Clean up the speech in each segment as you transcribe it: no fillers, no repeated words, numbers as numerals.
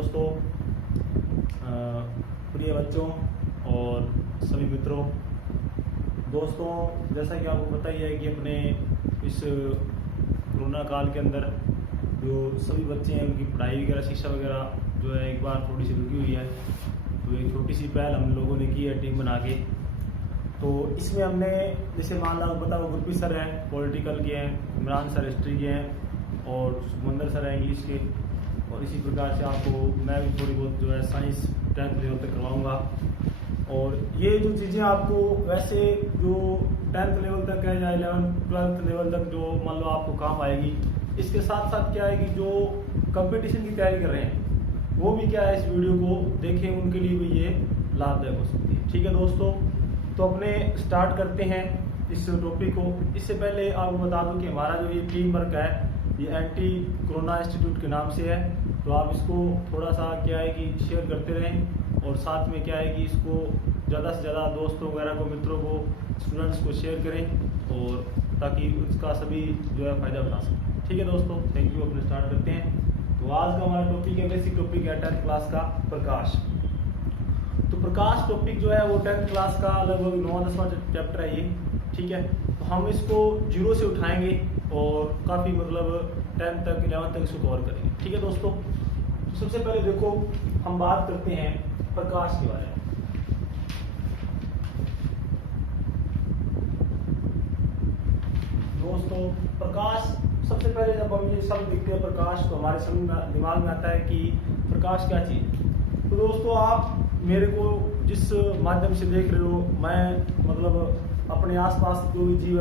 दोस्तों, प्रिय बच्चों और सभी मित्रों। दोस्तों, जैसा कि आपको पता ही है कि अपने इस कोरोना काल के अंदर जो सभी बच्चे हैं उनकी पढ़ाई वगैरह, शिक्षा वगैरह जो है एक बार थोड़ी सी रुकी हुई है। तो एक छोटी सी पहल हम लोगों ने की है टीम बना के। तो इसमें हमने जैसे मान लो पता वो गुरप्रीत सर हैं पॉलिटिकल के हैं, इमरान सर हिस्ट्री के हैं और सुमंदर सर हैं इंग्लिश के। और इसी प्रकार से आपको मैं भी थोड़ी बहुत जो है साइंस 10th लेवल तक करवाऊँगा। और ये जो चीज़ें आपको वैसे जो 10th लेवल तक है या 11th 12th लेवल तक जो मान लो आपको काम आएगी, इसके साथ साथ क्या है कि जो कंपटीशन की तैयारी कर रहे हैं वो भी क्या है इस वीडियो को देखें, उनके लिए भी ये लाभदायक हो सकती है। ठीक है दोस्तों, तो अपने स्टार्ट करते हैं इस टॉपिक को। इससे पहले आपको बता दूं कि हमारा जो ये टीम वर्क है ये एंटी कोरोना इंस्टीट्यूट के नाम से है। तो आप इसको थोड़ा सा क्या है कि शेयर करते रहें और साथ में क्या है कि इसको ज़्यादा से ज़्यादा दोस्तों वगैरह को, मित्रों को, स्टूडेंट्स को शेयर करें और ताकि उसका सभी जो है फ़ायदा उठा सकें। ठीक है दोस्तों, थैंक यू। अपने स्टार्ट करते हैं। तो आज का हमारा टॉपिक है, बेसिक टॉपिक है 10th क्लास का प्रकाश। तो प्रकाश टॉपिक जो है वो 10th क्लास का लगभग 9वां-10वां चैप्टर है ये। ठीक है, तो हम इसको 0 से उठाएंगे और काफ़ी मतलब 10th तक 11th तक इसको कवर करेंगे। ठीक है दोस्तों, तो सबसे पहले देखो हम बात करते हैं प्रकाश के बारे में। दोस्तों, प्रकाश सबसे पहले जब हम ये शब्द देखते हैं प्रकाश, तो हमारे समझ दिमाग में आता है कि प्रकाश क्या चीज़। तो दोस्तों, आप मेरे को जिस माध्यम से देख रहे हो, मैं मतलब अपने आसपास जो भी जीव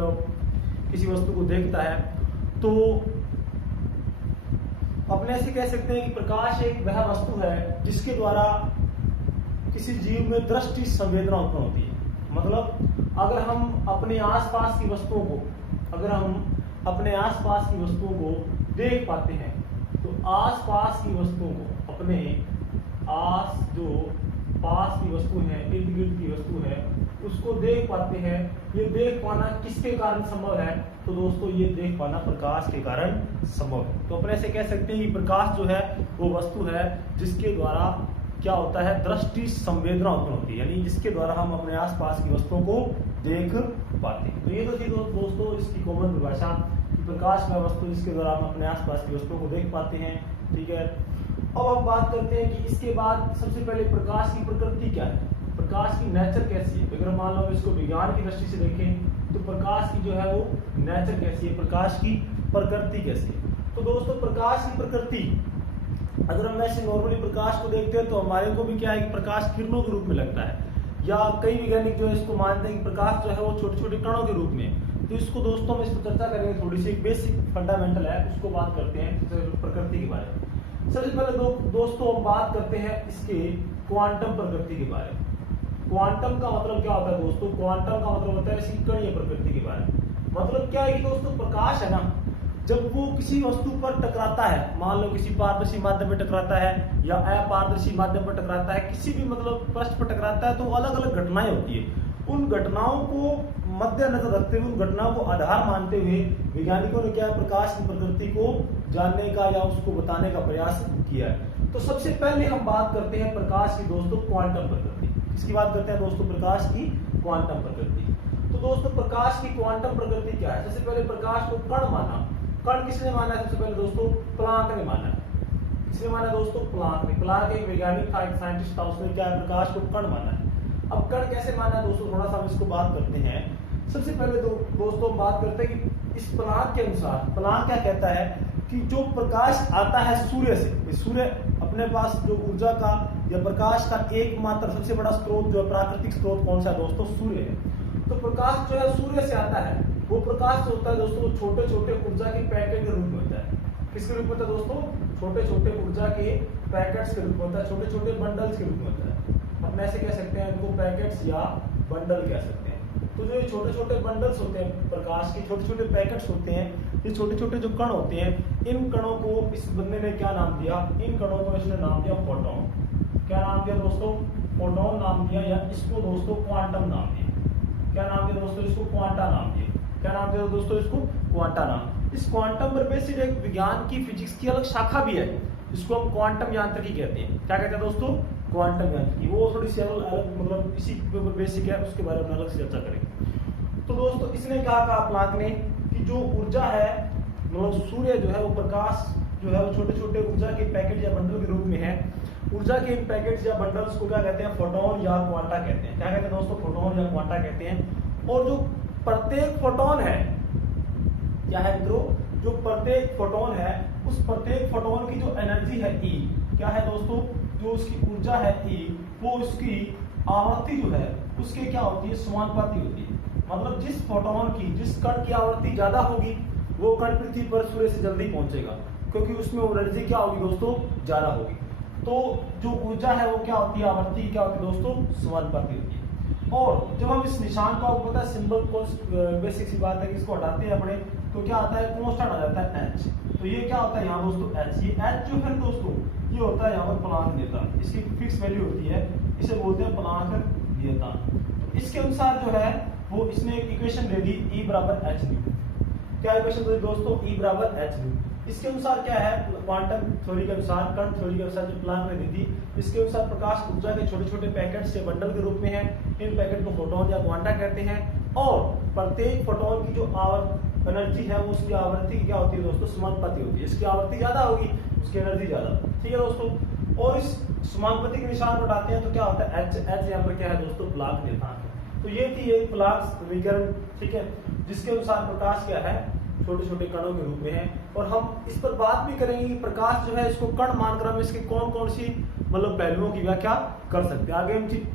किसी वस्तु को देखता है तो अपने ऐसे कह सकते हैं कि प्रकाश एक वह वस्तु है जिसके द्वारा किसी जीव में दृष्टि संवेदना उत्पन्न होती है। मतलब अगर हम अपने आसपास की वस्तुओं को देख पाते हैं तो आसपास की वस्तुओं को, अपने जो पास की वस्तु है, इर्द गिर्द की वस्तु है, उसको देख पाते हैं। ये देख पाना किसके कारण संभव है? तो दोस्तों, ये देख पाना प्रकाश के कारण संभव है। तो अपने से कह सकते हैं कि प्रकाश जो है वो वस्तु है जिसके द्वारा क्या होता है, दृष्टि संवेदना उत्पन्न होती है, यानी जिसके द्वारा हम अपने आसपास की वस्तुओं को देख पाते हैं। तो ये तो थी दोस्तों इसकी कॉमन परिभाषा कि प्रकाश में वस्तु जिसके द्वारा हम अपने आसपास की वस्तुओं को देख पाते हैं। ठीक है, अब हम बात करते हैं कि इसके बाद सबसे पहले प्रकाश की प्रकृति क्या है, प्रकाश की नेचर कैसी है। अगर मान लो इसको विज्ञान की दृष्टि से देखें तो प्रकाश की जो है वो नेचर कैसी है, प्रकाश की प्रकृति कैसी है। तो दोस्तों, प्रकाश की प्रकृति अगर हम ऐसे नॉर्मली प्रकाश को देखते हैं तो हमारे को भी क्या है कि प्रकाश किरणों के रूप में लगता है, या कई वैज्ञानिक जो है इसको मानते हैं कि प्रकाश जो है वो छोटे छोटे कणों के रूप में। तो इसको दोस्तों हम इस पर चर्चा करेंगे, थोड़ी सी बेसिक फंडामेंटल है, उसको बात करते हैं प्रकृति के बारे में। सबसे पहले दोस्तों हम बात करते हैं इसके क्वांटम प्रकृति के बारे में। क्वांटम का मतलब क्या होता है दोस्तों? क्वांटम का मतलब होता है इसकी कणीय प्रकृति के बारे में। मतलब क्या है कि दोस्तों, प्रकाश है ना, जब वो किसी वस्तु पर टकराता है, मान लो किसी पारदर्शी माध्यम में टकराता है या अपारदर्शी माध्यम पर टकराता है, किसी भी मतलब पृष्ठ पर टकराता है, तो अलग अलग घटनाएं होती है। उन घटनाओं को मद्देनजर रखते हुए, उन घटनाओं को आधार मानते हुए वैज्ञानिकों ने क्या प्रकाश की प्रकृति को जानने का या उसको बताने का प्रयास किया है। तो सबसे पहले हम बात करते हैं प्रकाश की दोस्तों क्वांटम प्रकृति। इसकी बात करते हैं दोस्तों प्रकाश की क्वांटम प्रकृति। तो दोस्तों, प्रकाश की क्वांटम प्रकृति क्या है? सबसे पहले प्रकाश को कण माना। कण किसने माना है? सबसे पहले दोस्तों प्लांक ने माना है। किसने माना दोस्तों? प्लांक ने। प्लांक एक वैज्ञानिक था, एक साइंटिस्ट था, उसने क्या है प्रकाश को कण माना है। अब कण कैसे माना है दोस्तों, थोड़ा सा हम इसको बात करते हैं। सबसे पहले तो दोस्तों हम बात करते हैं कि इस प्लांक के अनुसार, प्लांक क्या कहता है कि जो प्रकाश आता है सूर्य से, सूर्य अपने पास जो ऊर्जा का या प्रकाश का एकमात्र सबसे बड़ा स्रोत जो है, प्राकृतिक स्रोत कौन सा दोस्तों? सूर्य है। तो प्रकाश जो है सूर्य से आता है, वो प्रकाश जो होता है दोस्तों छोटे छोटे ऊर्जा के पैकेट के रूप में होता है। किसके रूप में होता है दोस्तों? छोटे छोटे ऊर्जा के पैकेट्स के रूप में होता है, छोटे छोटे बंडल्स के रूप में होता है। अपने ऐसे कह सकते हैं इनको पैकेट्स या बंडल कह सकते हैं। तो जो ये छोटे छोटे बंडल्स होते हैं प्रकाश के, छोटे छोटे पैकेट्स होते हैं, ये छोटे छोटे जो कण होते हैं, इन कणों को इस बंदे ने क्या नाम दिया? इन कणों को इसने नाम दिया फोटोन। क्या नाम दिया दोस्तों? फोटोन नाम दिया, या इसको दोस्तों क्वांटम नाम दिया। क्या नाम दिया दोस्तों? इसको क्वांटा नाम दिया। क्या नाम दिया दोस्तों? इसको क्वांटा नाम। इस क्वांटम पर बेस्ड एक विज्ञान की फिजिक्स की अलग शाखा भी है, जिसको हम क्वांटम यांत्रिकी कहते हैं। क्या कहते हैं दोस्तों? क्वांटम यांत्रिकी। वो थोड़ी सी अलग मतलब इसी के ऊपर बेसिक है, उसके बारे में अलग से चर्चा करेंगे। तो दोस्तों इसने कहा प्लांक ने कि जो ऊर्जा है, मतलब सूर्य जो है वो प्रकाश जो है वो छोटे छोटे ऊर्जा के पैकेट या बंडल के रूप में है। ऊर्जा के इन पैकेट्स या बंडल्स को क्या कहते हैं? फोटोन या क्वांटा कहते हैं। क्या कहते हैं दोस्तों? फोटोन या क्वांटा कहते हैं। और जो प्रत्येक फोटोन है, क्या है मित्रों? जो प्रत्येक फोटोन है, उस प्रत्येक फोटोन की जो एनर्जी है E, क्या है दोस्तों? जो उसकी ऊर्जा है E, वो उसकी आवृत्ति जो है उसके क्या होती है? समानुपाती होती है। मतलब जिस फोटोन की, जिस कण की आवृत्ति ज्यादा होगी, वो कण पृथ्वी पर सूर्य से जल्दी पहुंचेगा, क्योंकि उसमें एनर्जी क्या होगी दोस्तों? ज्यादा होगी। तो जो ऊर्जा है वो क्या होती है? आवृत्ति क्या होती है दोस्तों? समानुपाती होती है। और जब हम इस निशान को, आपको पता है सिंबल को, बेसिक सी बात है कि इसको हटाते हैं अपने, तो क्या आता है? कांस्टेंट आ जाता है H। तो ये क्या होता है यहाँ दोस्तों? H। ये H जो है दोस्तों, ये होता है यहाँ पर प्लांक नियतांक। इसकी फिक्स वैल्यू होती है, इसे बोलते हैं प्लांक नियतांक। तो इसके अनुसार जो है वो इसने एक इक्वेशन दे दी, E बराबर h न्यू। क्या इक्वेशन दे दी दोस्तों? E बराबर h न्यू। इसके अनुसार क्या है? क्वांटम थ्योरी के अनुसार, कण थ्योरी के अनुसार जो प्लांक ने दी थी, इसके अनुसार प्रकाश ऊर्जा के छोटे छोटे पैकेट्स या बंडल के रूप में है। इन पैकेट को फोटोन या क्वांटा कहते हैं। और प्रत्येक फोटोन की जो एनर्जी है वो उसकी आवृत्ति क्या होती है दोस्तों? समानुपाती होती है। इसकी आवृत्ति ज्यादा होगी, उसकी एनर्जी ज्यादा। ठीक है दोस्तों। और इस समानुपाती के निशान को हटाते हैं तो क्या होता है? H यहाँ पर क्या है दोस्तों? प्लांक नियतांक है। तो ये थी एक प्लांक समीकरण, ठीक है, जिसके अनुसार प्रकाश क्या है? छोटे छोटे कणों के रूप में है। और हम इस पर बात भी करेंगे कि प्रकाश जो है इसको कण मानकर हम इसके कौन कौन सी मतलब पहलुओं की व्याख्या कर सकते हैं। आगे हम इस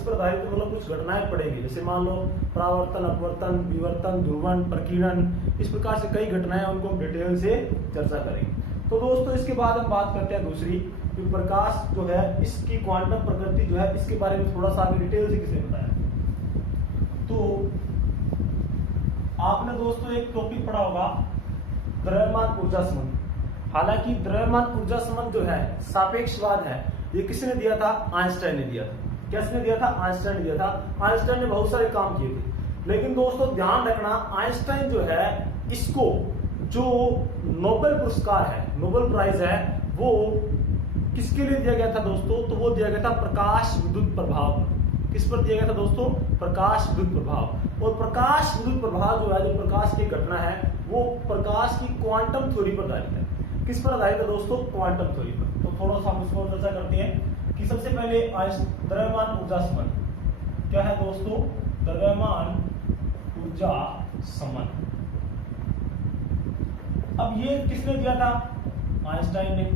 पर आधारित मतलब कुछ घटनाएं पढ़ेंगे, जैसे मान लो परावर्तन, अपवर्तन, विवर्तन, ध्रुवण, प्रकीर्णन, इस प्रकार से कई घटनाएं, उनको हम डिटेल से चर्चा करेंगे। तो दोस्तों इसके बाद हम बात करते हैं दूसरी, कि प्रकाश जो है इसकी क्वांटम प्रकृति जो है, इसके बारे में थोड़ा सा आगे डिटेल से किसने बताया। तो आपने दोस्तों एक टॉपिक पढ़ा होगा, द्रव्यमान ऊर्जा संबंध। हालांकि द्रव्यमान ऊर्जा संबंध जो है सापेक्षवाद है, ये किसने दिया था? आइंस्टाइन ने दिया था। किसने दिया था? आइंस्टाइन ने दिया था। आइंस्टाइन ने बहुत सारे काम किए थे, लेकिन दोस्तों ध्यान रखना, आइंस्टाइन जो है इसको जो नोबेल पुरस्कार है, नोबेल प्राइज है, वो किसके लिए दिया गया था दोस्तों? तो वो दिया गया था प्रकाश विद्युत प्रभाव। किस पर दिया गया था दोस्तों? प्रकाश विद्युत प्रभाव। और प्रकाश विद्युत प्रभाव जो है, जो प्रकाश की घटना है, वो प्रकाश की क्वांटम थ्योरी पर आधारित है। किस पर आधारित है दोस्तों? क्वांटम थ्योरी पर। तो थोड़ा सा हम इसको चर्चा करते हैं कि सबसे पहले द्रव्यमान ऊर्जा संबंध क्या है दोस्तों? द्रव्यमान ऊर्जा संबंध। अब ये किसने दिया था? आइंस्टाइन ने।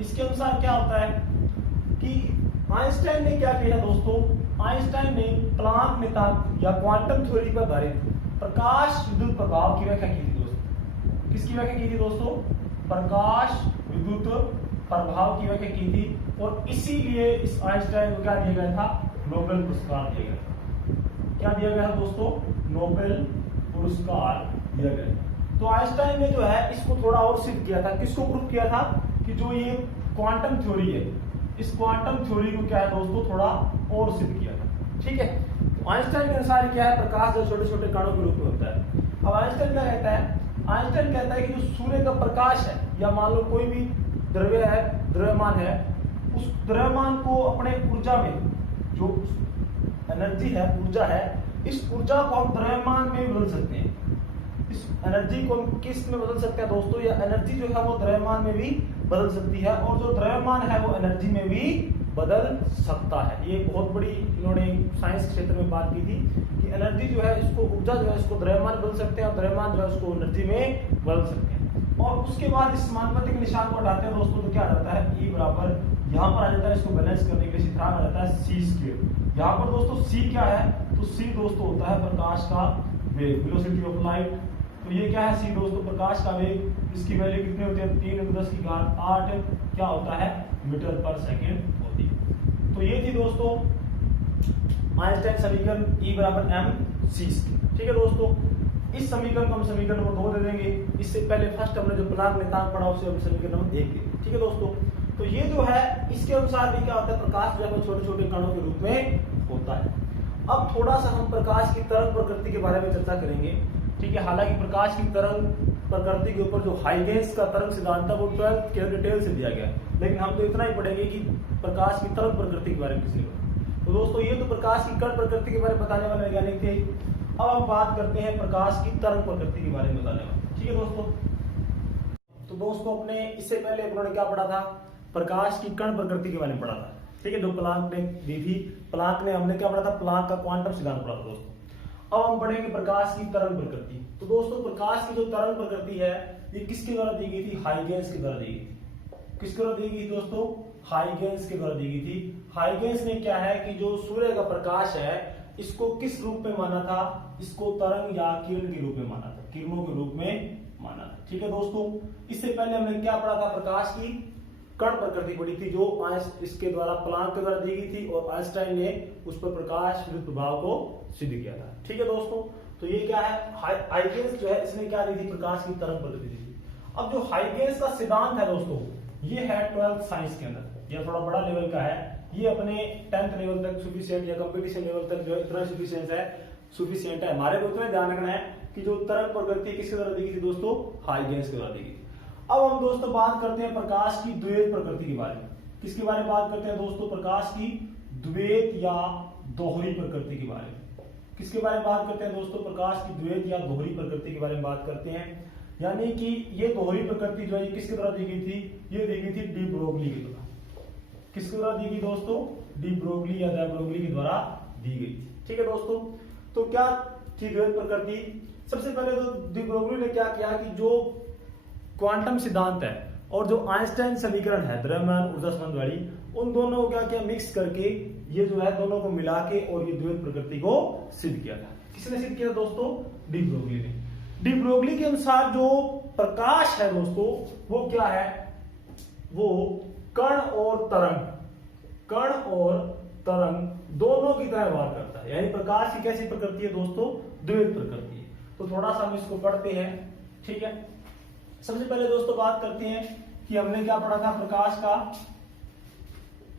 इसके अनुसार क्या होता है कि आइंस्टाइन ने क्या किया दोस्तों? आइंस्टाइन ने प्लांक नियतांक या क्वांटम थ्योरी पर आधारित प्रकाश विद्युत प्रभाव की व्याख्या की थी दोस्तों। किसकी व्याख्या की थी दोस्तों? प्रकाश विद्युत प्रभाव की व्याख्या की थी। और इसीलिए इस आइंस्टाइन को क्या दिया गया था? नोबेल पुरस्कार दिया गया था। क्या दिया गया था दोस्तों? नोबेल पुरस्कार दिया गया। तो आइंस्टाइन ने जो है इसको थोड़ा और सिद्ध किया था। किसको प्रूव किया था? कि जो ये क्वांटम थ्योरी है, इस क्वांटम थ्योरी को क्या है दोस्तों? थोड़ा और सिद्ध किया था। ठीक है। तो आइंस्टाइन के अनुसार क्या है? प्रकाश जो छोटे छोटे कणों के रूप में होता है। अब आइंस्टाइन क्या कहता है? आइंस्टाइन कहता है कि जो सूर्य का प्रकाश है, या मान लो कोई भी द्रव्य है, द्रव्यमान है, उस द्रव्यमान को अपने ऊर्जा में, जो एनर्जी है, ऊर्जा है, इस ऊर्जा को हम द्रव्यमान में बदल सकते हैं। इस एनर्जी को हम किस में बदल सकते हैं दोस्तों? या एनर्जी जो है वो द्रव्यमान में भी बदल सकती है, और जो द्रव्यमान है वो एनर्जी में भी बदल सकता है। ये बहुत बड़ी इन्होंने साइंस क्षेत्र में बात की थी कि एनर्जी जो है, इसको ऊर्जा जो है, इसको द्रव्यमान बदल सकते हैं, और द्रव्यमान जो है उसको एनर्जी में बदल सकते हैं। और उसके बाद इस समानुपाती के निशान को हटाते हैं दोस्तों, तो क्या आ जाता है? E बराबर, यहाँ पर आ जाता है, इसको बैलेंस करने के लिए सूत्रांक आ जाता है c²। यहाँ पर दोस्तों c क्या है? तो c दोस्तों होता है प्रकाश का वेग, वेलोसिटी ऑफ लाइट। तो ये क्या है? c दोस्तों प्रकाश का वेग। इसकी वैल्यू कितनी होती है? 3×10⁸ क्या होता है? मीटर पर सेकेंड होती है। तो ये थी दोस्तों आइंस्टाइन समीकरण E बराबर mc²। ठीक है दोस्तों, इस समीकरण को हम समीकरण नंबर 2 दे देंगे। इससे पहले फर्स्ट हमने जो प्लांक नियतांक पढ़ा उसे हम समीकरण नंबर 1 दे। ठीक है दोस्तों, तो ये जो है इसके अनुसार भी क्या होता है? प्रकाश जो है छोटे छोटे कणों के रूप में होता है। अब थोड़ा सा हम प्रकाश की तरंग प्रकृति के बारे में चर्चा करेंगे। ठीक है, हालांकि प्रकाश की तरंग प्रकृति के ऊपर जो हाइगेंस का तरंग सिद्धांत था वो 12th के डिटेल से दिया गया, लेकिन हम तो इतना ही पढ़ेंगे कि प्रकाश की तरंग प्रकृति के बारे में किसने बताया। तो दोस्तों ये तो प्रकाश की कण प्रकृति के बारे में बताने वाले वैज्ञानिक थे। अब हम बात करते हैं प्रकाश की तरंग प्रकृति के बारे में बताने वाले। ठीक है दोस्तों, तो दोस्तों अपने इससे पहले उन्होंने क्या पढ़ा था, प्रकाश की कण प्रकृति के बारे में पढ़ा था। ठीक है, जो प्लांक ने दी थी, प्लांक ने हमने क्या पढ़ा था, प्लांक का क्वांटम सिद्धांत पढ़ा था दोस्तों। अब हम पढ़ेंगे प्रकाश की तरंग प्रकृति। तो दोस्तों प्रकाश की जो तरंग प्रकृति है ये किसके द्वारा दी गई थी, हाइगेंस के द्वारा दी गई थी। किसके द्वारा दी गई दोस्तों, हाइगेंस के द्वारा दी गई थी। हाइगेंस ने क्या है कि जो सूर्य का प्रकाश है इसको किस रूप में माना था, इसको तरंग या किरण के रूप में माना था, किरणों के रूप में माना था। ठीक है दोस्तों, इससे पहले हमने क्या पढ़ा था, प्रकाश की कण प्रकृति पढ़ी थी जो इसके द्वारा प्लांक के द्वारा दी गई थी और आइंस्टाइन ने उस पर प्रकाश विद्युत प्रभाव को सिद्ध किया था। ठीक है दोस्तों, तो ये क्या है, हाइगेंस जो है इसने क्या दी थी, प्रकाश की तरंग प्रकृति दी थी। अब जो हाइगेंस का सिद्धांत है दोस्तों ये है 12th साइंस के अंदर, यह थोड़ा बड़ा लेवल का है, ये अपने 10th लेवल तक सफिशिएंट या कंपटीशन लेवल तक जो है इतना सफिशिएंट है। हमारे को इतना ध्यान रखना है कि जो तरंग प्रकृति किसके द्वारा दी गई थी दोस्तों, हाइगेंस के द्वारा दी गई थी। अब हम दोस्तों बात करते हैं प्रकाश की द्वैत प्रकृति के बारे में। किसके बारे में बात करते हैं दोस्तों, प्रकाश की द्वैत या दोहरी प्रकृति के बारे में। किसके बारे में बात करते हैं दोस्तों, प्रकाश की द्वैत या दोहरी प्रकृति के बारे में बात करते हैं। यानी कि ये दोहरी प्रकृति जो है किसके द्वारा दी गई थी, ये दी गई थी डी ब्रोगली के द्वारा। किसके द्वारा दी गई दोस्तों, डी ब्रोगली या डी ब्रोगली के द्वारा दी गई। ठीक है दोस्तों, तो क्या थी द्वैत प्रकृति, सबसे पहले तो डी ब्रोगली ने क्या किया कि जो क्वांटम सिद्धांत है और जो आइंस्टाइन समीकरण है द्रव्यमान ऊर्जा संबंध वाली, उन दोनों को क्या किया, मिक्स करके ये जो है दोनों को मिला के और ये द्वैत प्रकृति को सिद्ध किया था। किसने सिद्ध किया दोस्तों, डी ब्रोगली ने। डी ब्रोगली के अनुसार जो प्रकाश है दोस्तों वो क्या है, वो कण और तरंग दोनों की तरह व्यवहार करता है। यानी प्रकाश की कैसी प्रकृति है दोस्तों, द्वैत प्रकृति है। तो थोड़ा सा हम इसको पढ़ते हैं। ठीक है, सबसे पहले दोस्तों बात करते हैं कि हमने क्या पढ़ा था, प्रकाश का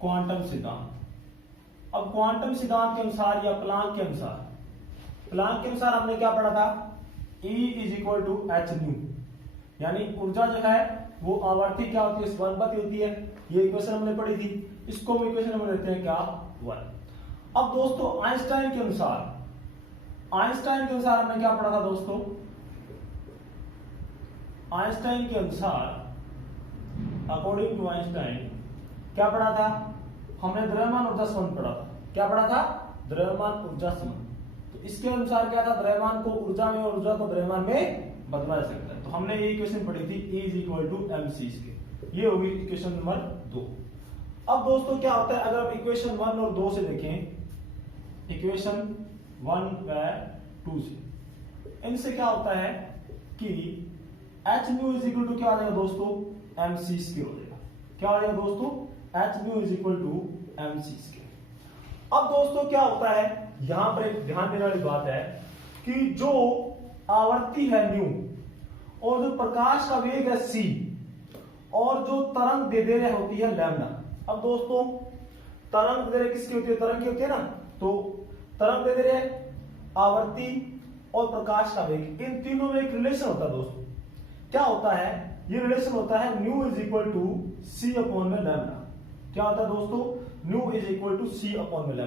क्वांटम सिद्धांत। अब क्वांटम सिद्धांत के अनुसार या प्लांक के अनुसार हमने क्या पढ़ा था, E = h nu, यानी ऊर्जा जो है वो आवर्ती क्या होती है, समानुपाती होती है। ये इक्वेशन हमने पढ़ी थी, इसको हम इक्वेशन हम लेते हैं क्या, 1। अब दोस्तों आइंस्टाइन के अनुसार हमने क्या पढ़ा था दोस्तों, आइंस्टाइन के अनुसार अकॉर्डिंग टू आइंस्टाइन क्या पढ़ा था, हमने द्रव्यमान ऊर्जा संबंध पढ़ा था। क्या पढ़ा था, द्रव्यमान ऊर्जा संबंध। तो इसके अनुसार क्या था, द्रव्यमान को ऊर्जा में और ऊर्जा को द्रव्यमान में बदला जा सकता है। तो हमने ये इक्वेशन पढ़ी थी, E = mc²। ये होगी इक्वेशन नंबर 2। अब दोस्तों क्या होता है, अगर आप इक्वेशन 1 और 2 से देखें, इक्वेशन 1 व 2 से, इनसे क्या होता है कि h nu = क्या आ जाएगा दोस्तों, mc² हो जाएगा। क्या आ जाएगा दोस्तों, h nu = mc²। अब दोस्तों क्या होता है, यहां पर एक ध्यान देने वाली बात है कि जो आवर्ती है न्यू और जो प्रकाश का वेग है c और जो तरंग दे रहे होती है लैम्डा। अब दोस्तों तरंग दे रहे किसकी होती है, तरंग की होती है ना, तो तरंग दे रहे आवर्ती और प्रकाश का वेग, इन तीनों में एक रिलेशन होता है दोस्तों। क्या होता है, ये रिलेशन होता है nu = c/λ। क्या होता है दोस्तों, nu = c/λ।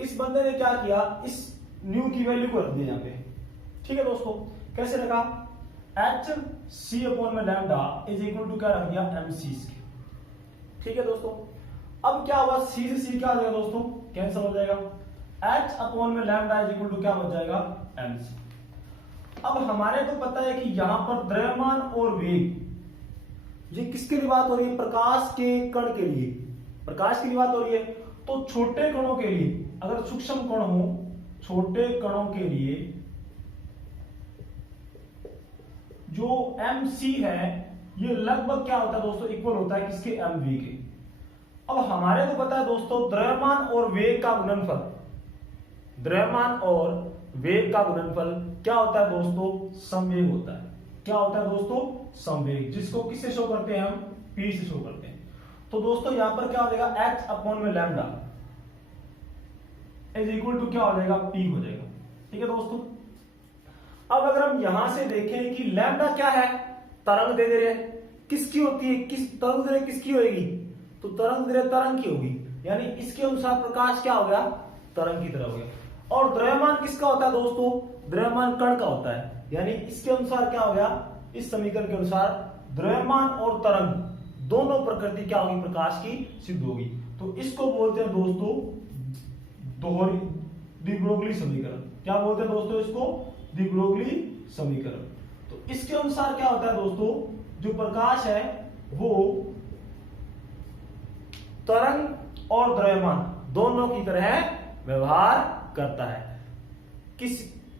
इस बंदे ने क्या किया, इस न्यू की वैल्यू को रख दिया यहाँ पे। ठीक है दोस्तों, कैसे रखा, h c/λ = क्या रख दिया, mc²। ठीक है दोस्तों, अब क्या हुआ, c से c क्या आ जाएगा दोस्तों, कैंसिल हो जाएगा, h/λ = क्या हो जाएगा, mc। अब हमारे को पता है कि यहां पर द्रव्यमान और वेग, ये किसके लिए बात हो रही है, प्रकाश के कण के लिए, प्रकाश की बात हो रही है। तो छोटे कणों के लिए, अगर सूक्ष्म कण हो, छोटे कणों के लिए जो mc है ये लगभग क्या होता है दोस्तों, इक्वल होता है किसके, mv के। अब हमारे को पता है दोस्तों द्रव्यमान और वेग का गुणनफल, द्रव्यमान और वेग का गुणनफल क्या होता है दोस्तों, संवेग होता है। क्या होता है दोस्तों, संवेग, जिसको किससे शो करते हैं हम, p से शो करते हैं। तो दोस्तों यहां पर क्या हो जाएगा, h/λ = क्या हो जाएगा, p हो जाएगा। ठीक है दोस्तों, अब अगर हम यहां से देखें कि लैम्डा क्या है, तरंग दे रहे हैं, किसकी होती है, किस तरंग दे रहे किसकी होगी, तो तरंग दे रहे तरंग की होगी, यानी इसके अनुसार प्रकाश क्या हो गया, तरंग की तरह हो गया। और द्रव्यमान किसका होता है दोस्तों, द्रव्यमान कण का होता है, यानी इसके अनुसार क्या हो गया, इस समीकरण के अनुसार द्रव्यमान और तरंग दोनों प्रकृति क्या होगी, प्रकाश की सिद्ध होगी। तो इसको बोलते हैं दोस्तों दोहरी डी ब्रोगली समीकरण। क्या बोलते हैं दोस्तों इसको, डी ब्रोगली समीकरण। तो इसके अनुसार क्या होता है दोस्तों, जो प्रकाश है वो तरंग और द्रव्यमान दोनों की तरह व्यवहार करता है।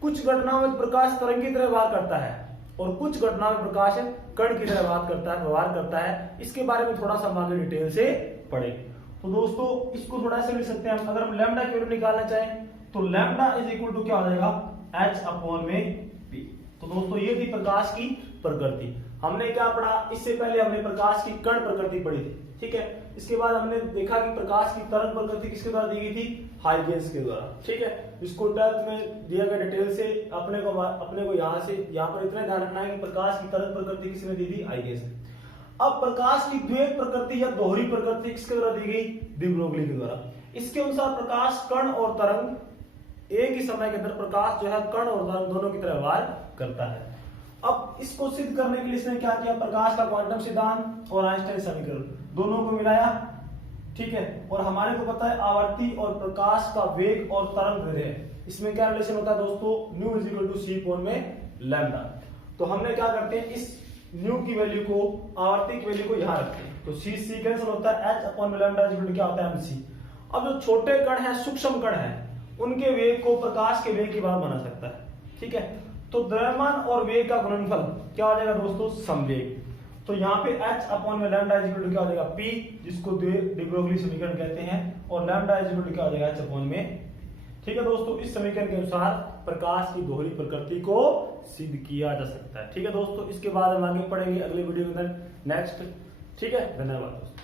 कुछ घटनाओं में प्रकाश तरंग की तरह व्यवहार करता है और कुछ घटनाओं में प्रकाश कण की तरह व्यवहार करता है। इसके बारे में थोड़ा सा आगे डिटेल से पढ़ेंगे। तो दोस्तों इसको थोड़ा सा लिख सकते हैं हम, अगर हम लैम्डा की वैल्यू निकालना चाहें तो लैम्डा इज इक्वल टू क्या हो जाएगा, h अपॉन में p। तो दोस्तों ये थी प्रकाश की प्रकृति। हमने क्या पढ़ा, इससे पहले हमने प्रकाश की कण प्रकृति पढ़ी थी, ठीक है। इसके बाद हमने देखा कि प्रकाश की तरंग प्रकृति किसके द्वारा दी गई थी, हाइगेंस के द्वारा, ठीक है। इसको 12th में दिया गया डिटेल से अपने को यहाँ पर इतना ध्यान रखना है कि प्रकाश की तरंग प्रकृति किसने दी थी, हाइगेंस ने। अब प्रकाश की द्वैत प्रकृति या दोहरी प्रकृति किसके द्वारा दी गई, डी ब्रोगली के द्वारा। इसके अनुसार प्रकाश कण और तरंग एक ही समय के अंदर प्रकाश जो है कण और तरंग दोनों की तरह व्यवहार करता है। अब इसको सिद्ध करने के लिए इसने क्या किया, प्रकाश का क्वांटम सिद्धांत और आइंस्टाइन समीकरण दोनों को मिलाया, ठीक है। और हमारे को पता है आवर्ती और प्रकाश का वेग और तरंग दैर्ध्य, इसमें क्या रिलेशन होता है दोस्तों, nu is equal to c upon में लैम्डा। तो हमने क्या करते हैं, इस न्यू की वैल्यू को, आवर्ती की वैल्यू को यहां रखते हैं, तो सी सी कैंसिल होता है, एच अपॉन में लैम्डा इज इक्वल टू क्या होता है, एमसी। अब जो छोटे कण हैं, सूक्ष्म कण हैं, उनके वेग को प्रकाश के वेग की बात बना सकता है, ठीक है। तो द्रव्यमान और वेग का गुणनफल क्या हो जाएगा दोस्तों, समवेग। तो यहाँ पे h अपॉन में लैम्डा इज इक्वल टू क्या हो जाएगा, p, जिसको डी ब्रोगली समीकरण कहते हैं, और लैम्डा इज इक्वल टू क्या हो जाएगा, h अपॉन में, ठीक है दोस्तों। इस समीकरण के अनुसार प्रकाश की दोहरी प्रकृति को सिद्ध किया जा सकता है, ठीक है दोस्तों। इसके बाद हम आगे पढ़ेंगे अगले वीडियो के अंदर नेक्स्ट, ठीक है। धन्यवाद दोस्तों।